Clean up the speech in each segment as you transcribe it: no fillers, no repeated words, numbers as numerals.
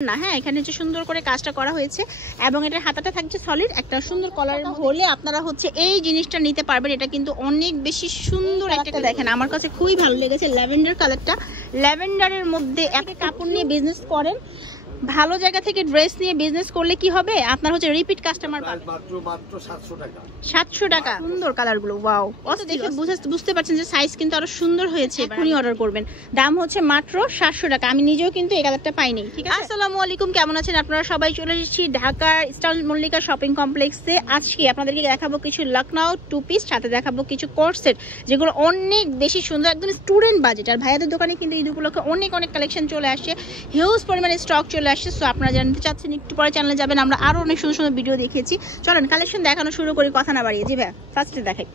না হ্যাঁ, এখানে যে সুন্দর করে কাজটা করা হয়েছে এবং এটার হাতাটা থাকছে সলিড একটা সুন্দর কলার হলে আপনারা হচ্ছে এই জিনিসটা নিতে পারবেন। এটা কিন্তু অনেক বেশি সুন্দর একটা, দেখেন আমার কাছে খুবই ভালো লেগেছে ল্যাভেন্ডার কালারটা। ল্যাভেন্ডারের মধ্যে একটা কাপড় নিয়ে বিজনেস করেন, ভালো জায়গা থেকে ড্রেস নিয়ে বিজনেস করলে কি হবে, আপনার হচ্ছে রিপিট কাস্টমার পাবেন। মাত্র 700 টাকা। 700 টাকা। সুন্দর কালারগুলো, ওয়াও। অত দেখে বুঝতে পারছেন যে সাইজ কিন্তু আরো সুন্দর হয়েছে। এখনই অর্ডার করবেন, দাম হচ্ছে মাত্র 700 টাকা। আমি নিজেও কিন্তু এই কালারটা পাইনি। ঠিক আছে, আসসালামু আলাইকুম, কেমন আছেন আপনারা সবাই? চলে এসেছি ঢাকার ইস্টার্ন মল্লিকা শপিং কমপ্লেক্সে। আজকে আপনাদেরকে দেখাবো কিছু লখনউ টু পিস, সাথে দেখাবো কিছু কোট সেট যেগুলো অনেক বেশি সুন্দর, একদম স্টুডেন্ট বাজেট। আর ভাইয়াদের দোকানে কিন্তু ঈদ উপলক্ষে অনেক কালেকশন চলে আসছে, হিউজ পরিমাণে স্টক চলে আসছে। সো আপনারা জানতে চাচ্ছেন একটু পরে চ্যানেলে যাবেন, আমরা আরো অনেক সুন্দর সুন্দর ভিডিও দেখেছি। চলেন কালেকশন দেখানো শুরু করি, কথা না বাড়িয়ে। জি ভাই, ফার্স্টে দেখাই।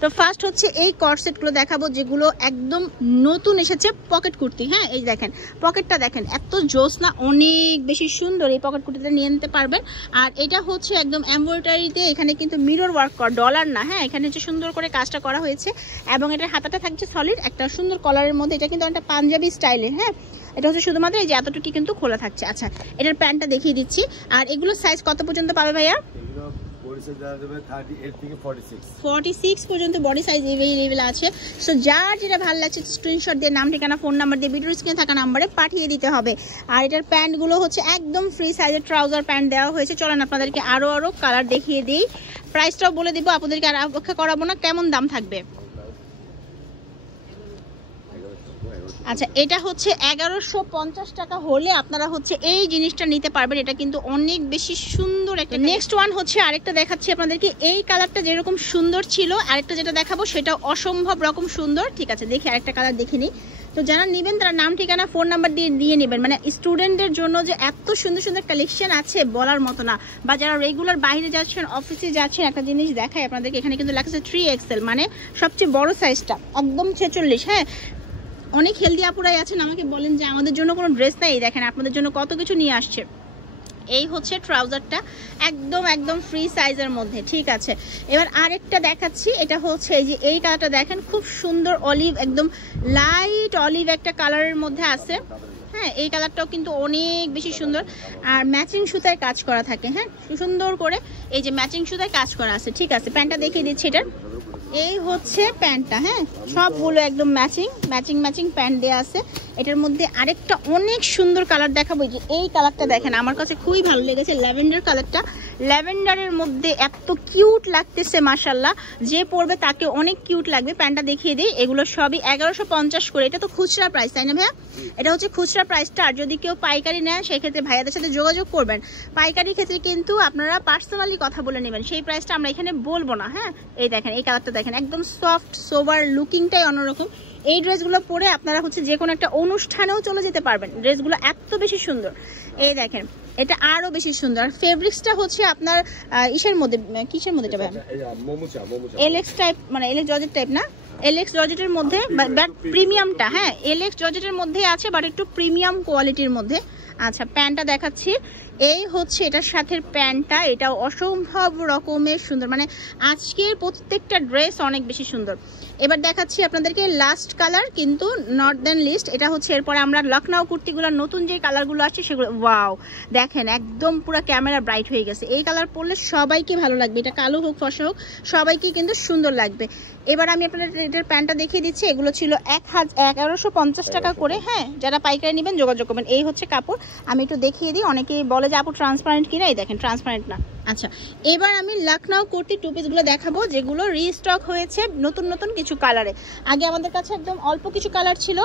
তো ফার্স্ট হচ্ছে এই কট সেটগুলো দেখাবো যেগুলো একদম নতুন এসেছে, পকেট কুর্তি। হ্যাঁ, এই দেখেন পকেটটা দেখেন, এত জোস না, অনেক বেশি সুন্দর। এই পকেট কুর্তিটা নিয়ে নিতে পারবেন। আর এটা হচ্ছে একদম এমব্রয়ডারিতে, এখানে কিন্তু মিরর ওয়ার্ক করা, ডলার না। হ্যাঁ, এখানে হচ্ছে সুন্দর করে কাজটা করা হয়েছে এবং এটার হাতাটা থাকছে সলিড একটা সুন্দর কলারের মধ্যে। এটা কিন্তু একটা পাঞ্জাবি স্টাইলে। হ্যাঁ, এটা হচ্ছে শুধুমাত্র এই যে এতটুকু কিন্তু খোলা থাকছে। আচ্ছা, এটার প্যান্টটা দেখিয়ে দিচ্ছি। আর এগুলো সাইজ কত পর্যন্ত পাবে ভাইয়া? 46 পর্যন্ত বডি সাইজ এভেলেবেল আছে। সো যার যেটা ভালো লাগছে স্ক্রিনশট দিয়ে নাম, ঠিকানা, ফোন নাম্বার দিয়ে ভিডিওর স্ক্রিনে থাকা নাম্বারে পাঠিয়ে দিতে হবে। আর এটার প্যান্টগুলো হচ্ছে একদম ফ্রি সাইজের ট্রাউজার প্যান্ট দেওয়া হয়েছে। চলেন আপনাদেরকে আরো কালার দেখিয়ে দিই, প্রাইসটাও বলে দিব আপনাদেরকে, আর অপেক্ষা করাবো না। কেমন দাম থাকবে? আচ্ছা, এটা হচ্ছে 1150 টাকা হলে আপনারা হচ্ছে এই জিনিসটা নিতে পারবেন। এটা কিন্তু অনেক বেশি সুন্দর একটা। নেক্সট ওয়ান হচ্ছে আরেকটা দেখাচ্ছি আপনাদেরকে। এই কালারটা যেরকম সুন্দর ছিল, আরেকটা যেটা দেখাবো সেটা অসম্ভব রকম সুন্দর। ঠিক আছে, দেখি আরেকটা কালার দেখে নিই। তো যারা নেবেন তারা নাম, ঠিকানা, ফোন নাম্বার দিয়ে নেবেন। মানে স্টুডেন্টদের জন্য যে এত সুন্দর সুন্দর কালেকশন আছে বলার মতো না। বা যারা রেগুলার বাইরে যাচ্ছেন, অফিসে যাচ্ছেন, একটা জিনিস দেখায় আপনাদেরকে, এখানে কিন্তু লেখা আছে 3XL, মানে সবচেয়ে বড় সাইজটা, একদম 46। হ্যাঁ, অনেক হেলদি আপুরাই আছেন, আমাকে বলেন যে আমাদের জন্য কোনো ড্রেস নাই। দেখেন আপনাদের জন্য কত কিছু নিয়ে আসছে। এই হচ্ছে ট্রাউজারটা, একদম ফ্রি সাইজের মধ্যে। ঠিক আছে, এবার আরেকটা দেখাচ্ছি। এটা হচ্ছে এই যে এই কালারটা দেখেন, খুব সুন্দর অলিভ, একদম লাইট অলিভ একটা কালারের মধ্যে আছে। হ্যাঁ, এই কালারটাও কিন্তু অনেক বেশি সুন্দর। আর ম্যাচিং সুতায় কাজ করা থাকে। হ্যাঁ, সুন্দর করে এই যে ম্যাচিং সুতায় কাজ করা আছে। ঠিক আছে, প্যান্টটা দেখিয়ে দিচ্ছি। এটার এই হচ্ছে প্যান্টটা। হ্যাঁ, সবগুলো একদম ম্যাচিং প্যান্ট দেওয়া আছে। এটার মধ্যে আরেকটা অনেক সুন্দর কালার দেখাবো, যে এই কালারটা দেখেন, আমার কাছে খুবই ভালো লেগেছে ল্যাভেন্ডার কালারটা। ল্যাভেন্ডারের মধ্যে এত কিউট লাগতেছে, মাশাল্লাহ, যে পরবে তাকে অনেক কিউট লাগবে। প্যান্টটা দেখিয়ে দিই। এগুলো সবই 1150 করে। এটা তো খুচরা প্রাইস, তাই না ভাইয়া? এটা হচ্ছে খুচরা প্রাইসটা। আর যদি কেউ পাইকারি নেন সেক্ষেত্রে ভাইয়াদের সাথে যোগাযোগ করবেন। পাইকারি ক্ষেত্রে কিন্তু আপনারা পার্সোনালি কথা বলে নেবেন, সেই প্রাইসটা আমরা এখানে বলবো না। হ্যাঁ, এই দেখেন এই কালারটা দেখেন, একদম সফট সোবার লুকিংটাই অন্যরকম। এই ড্রেসগুলো পরে আপনারা হচ্ছে যে কোনো একটা অনুষ্ঠানেও চলে যেতে পারবেন। ড্রেসগুলো এত বেশি সুন্দর। এই দেখেন, এটা আরো বেশি সুন্দর। ফেব্রিক্সটা হচ্ছে আপনার ইসের মধ্যে, কিসের মধ্যে? এলএক্স টাইপ, মানে এলএক্স জর্জেট টাইপ না, এলএক্স জর্জেটের মধ্যে, বাট প্রিমিয়ামটা। হ্যাঁ, এলএক্স জর্জেটের মধ্যেই আছে, বাট একটু প্রিমিয়াম কোয়ালিটির মধ্যে। আচ্ছা, প্যান্টটা দেখাচ্ছি। এই হচ্ছে এটার সাথে প্যান্টটা, এটাও অসম্ভব রকমের সুন্দর। মানে আজকের প্রত্যেকটা ড্রেস অনেক বেশি সুন্দর। এবার দেখাচ্ছি আপনাদেরকে লাস্ট কালার, কিন্তু নট দেন লিস্ট। এটা হচ্ছে এরপরে আমরা লখনউ কুর্তিগুলোর নতুন যে কালারগুলো আসছে সেগুলো, ওয়াও দেখেন, একদম পুরো ক্যামেরা ব্রাইট হয়ে গেছে। এই কালার পরলে সবাইকে ভালো লাগবে, এটা কালো হোক ফর্সা হোক সবাইকে কিন্তু সুন্দর লাগবে। এবার আমি আপনাদের এটার প্যান্টটা দেখিয়ে দিচ্ছি। এগুলো ছিল 1150 টাকা করে। হ্যাঁ, যারা পাইকারি নেবেন যোগাযোগ করবেন। এই হচ্ছে কাপড়, আমি একটু দেখিয়ে দিই। অনেকেই বলে যে আপু ট্রান্সপারেন্ট কিনা, এই দেখেন ট্রান্সপারেন্ট না। আচ্ছা, এবার আমি লখনউ কুর্তি টু পিসগুলো দেখাবো যেগুলো রিস্টক হয়েছে নতুন কিছু কালারে। আগে আমাদের কাছে একদম অল্প কিছু কালার ছিল,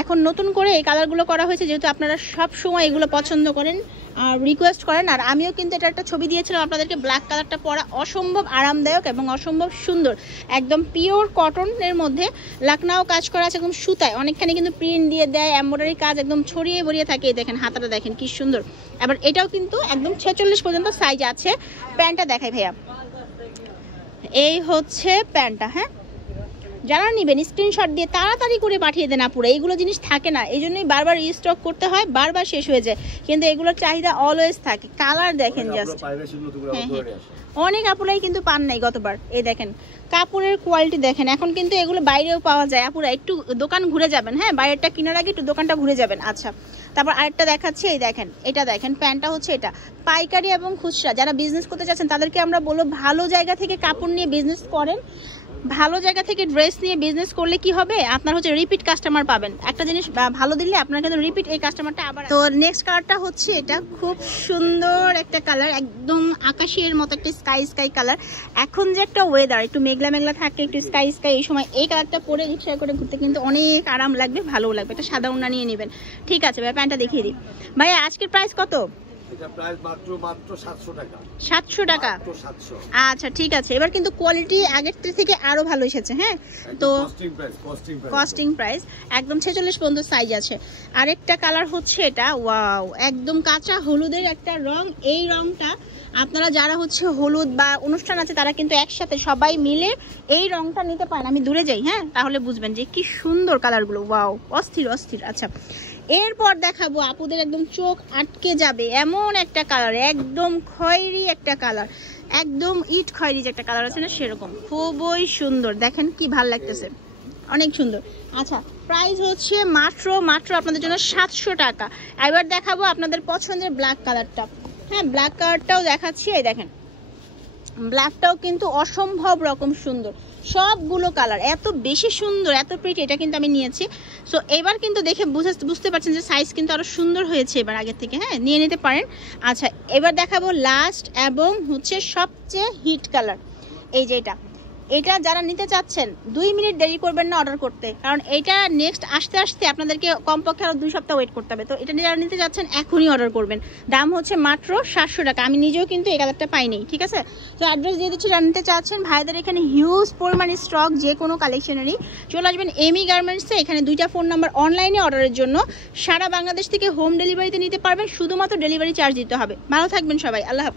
এখন নতুন করে এই কালারগুলো করা হয়েছে, যেহেতু আপনারা সব সময় এগুলো পছন্দ করেন আর রিকোয়েস্ট করেন। আর আমিও কিন্তু এটা একটা ছবি দিয়েছিলাম আপনাদেরকে। ব্ল্যাক কালারটা পরা অসম্ভব আরামদায়ক এবং অসম্ভব সুন্দর, একদম পিওর কটনের মধ্যে লখনউ কাজ করা আছে, একদম সুতায় অনেকখানি কিন্তু প্রিন্ট দিয়ে দেয়, এমব্রয়ডারি কাজ একদম ছড়িয়ে বড়িয়ে থাকে। দেখেন হাতাটা দেখেন কি সুন্দর। আবার এটাও কিন্তু একদম 46 পর্যন্ত সাইজ আছে। প্যান্টটা দেখাই ভাইয়া, এই হচ্ছে প্যান্টটা। হ্যাঁ, যারা নেবেন স্ক্রিনশট দিয়ে তাড়াতাড়ি করে পাঠিয়ে দেন আপুরা, এইগুলো জিনিস থাকে না, এই জন্যই বারবার রিস্টক করতে হয়, বারবার শেষ হয়ে যায়, কিন্তু এগুলোর চাহিদা অলওয়েজ থাকে। কালার দেখেন জাস্ট, অনেক আপুরাই কিন্তু পান নাই গতবার। এই দেখেন কাপড়ের কোয়ালিটি দেখেন, এখন কিন্তু এগুলো বাইরেও পাওয়া যায় আপুরা, একটু দোকান ঘুরে যাবেন, হ্যাঁ বাইরেটা কেনার আগে একটু দোকানটা ঘুরে যাবেন। আচ্ছা তারপর আরেকটা দেখাচ্ছি, এই দেখেন এটা দেখেন, প্যান্টটা হচ্ছে এটা পাইকারি এবং খুচরা যারা বিজনেস করতে চাচ্ছেন তাদেরকে আমরা বলবো ভালো জায়গা থেকে কাপড় নিয়ে বিজনেস করেন, ভালো জায়গা থেকে ড্রেস নিয়ে বিজনেস করলে কি হবে আপনার হচ্ছে রিপিট কাস্টমার পাবেন, একটা জিনিস ভালো দিলে আপনার কিন্তু রিপিট এই কাস্টমারটা আবার। তো নেক্সট কালারটা হচ্ছে এটা খুব সুন্দর একটা কালার, একদম আকাশের মতো একটা স্কাই স্কাই কালার। এখন যে একটা ওয়েদার একটু মেঘলা মেঘলা থাকে, একটু স্কাই স্কাই, এই সময় এই কালারটা পরে রিক্সা করে ঘুরতে কিন্তু অনেক আরাম লাগবে, ভালো লাগবে। এটা সাদা ওড়না নিয়ে নেবেন। ঠিক আছে ভাই, প্যান্টটা দেখিয়ে দিই। ভাই আজকের প্রাইস কত? এটা প্রাইস মাত্র 700 টাকা। 700 টাকা? 700। আচ্ছা ঠিক আছে, এবার কিন্তু কোয়ালিটি আগের থেকে আরো ভালো এসেছে। হ্যাঁ তো কস্টিং প্রাইস একদম 46 পর্যন্ত সাইজ আছে। আরেকটা কালার হচ্ছে এটা, ওয়াও একদম কাঁচা হলুদের একটা রং। এই রংটা আপনারা যারা হচ্ছে হলুদ বা অনুষ্ঠান আছে তারা কিন্তু একসাথে সবাই মিলে এই রংটা নিতে পারেন। আমি দূরে যাই, হ্যাঁ তাহলে বুঝবেন যে কি সুন্দর কালারগুলো, ওয়াও অস্থির অস্থির। আচ্ছা এরপর দেখাবো আপুদের একদম চোখ আটকে যাবে এমন একটা কালার, একদম খয়েরি একটা কালার, একদম ইট খয়েরি যে একটা কালার আছে না সেরকম, খুবই সুন্দর। দেখেন কি ভাল লাগতেছে, অনেক সুন্দর। আচ্ছা প্রাইস হচ্ছে মাত্র আপনাদের জন্য 700 টাকা। এবার দেখাবো আপনাদের পছন্দের ব্ল্যাক কালারটা। হ্যাঁ ব্ল্যাক কালারটাও দেখাচ্ছি, এই দেখেন ব্ল্যাকটাও কিন্তু অসম্ভব রকম সুন্দর, সবগুলো কালার এত বেশি সুন্দর, এত প্রিটি। এটা কিন্তু আমি নিয়েছি, সো এবার কিন্তু দেখে বুঝতে পারছেন যে সাইজ কিন্তু আরো সুন্দর হয়েছে এবার আগের থেকে, হ্যাঁ নিয়ে নিতে পারেন। আচ্ছা এবার দেখাবো লাস্ট এবং হচ্ছে সবচেয়ে হিট কালার, এই যে এটা যারা নিতে চাচ্ছেন 2 মিনিট দেরি করবেন না অর্ডার করতে, কারণ এটা নেক্সট আসতে আপনাদেরকে কমপক্ষে আরো 2 সপ্তাহ ওয়েট করতে হবে। তো এটা যারা নিতে চাচ্ছেন এখনই অর্ডার করবেন। দাম হচ্ছে মাত্র 700 টাকা। আমি নিজেও কিন্তু এই কালারটা পাইনি, ঠিক আছে। তো অ্যাড্রেস দিয়ে দিচ্ছি, যারা নিতে চাচ্ছেন ভাইদের এখানে হিউজ পরিমাণ স্টক, যে কোনো কালেকশনেরই চলে আসবেন এমি গার্মেন্টসে। এখানে 2টা ফোন নাম্বার অনলাইনে অর্ডারের জন্য, সারা বাংলাদেশ থেকে হোম ডেলিভারিতে নিতে পারবেন, শুধুমাত্র ডেলিভারি চার্জ দিতে হবে। ভালো থাকবেন সবাই, আল্লাহ হাফেজ।